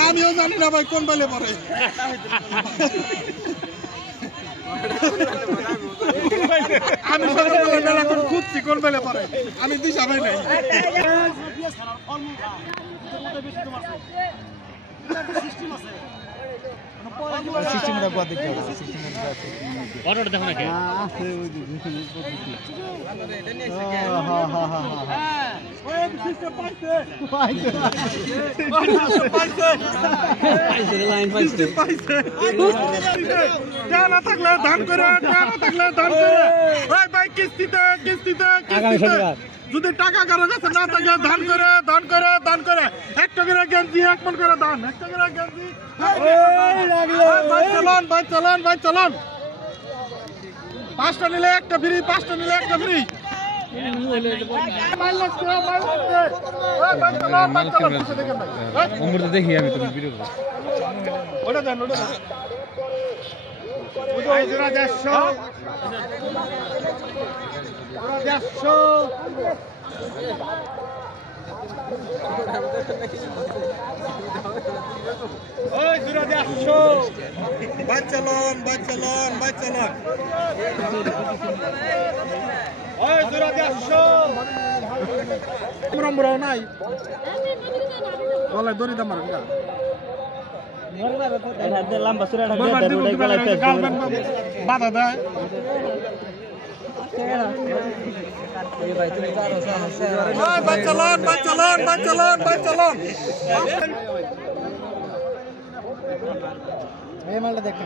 আমিও জানি না ভাই কোন বেলে পরে আমি সকালবেলা এখন খুঁজছি কোন বেলে পরে আমি দিশা ভাই নাই সিস্টেমটা বাদ দিতে হবে সিস্টেমটা আছে অর্ডার দেখো না কে আছে ওই যে এটা নিয়ে এসে কে হ্যাঁ ওই সিস্টেম পাইছে লাইন পাইছে জানা থাকলে দান করে ওই ভাই কিস্তিতে আগামী শনিবার যদি টাকা কারো কাছে না থাকে দান করে একটা করে গেঞ্জি এক মন করে দান একটা করে গেঞ্জি ভাই চলন পাঁচটা নিলে একটা ফ্রি দেখি আমি তুমি ভিডিও ওটা দেন চলন নাই দড়ি দাম বাধা দেয় চলন এই মালটা দেখ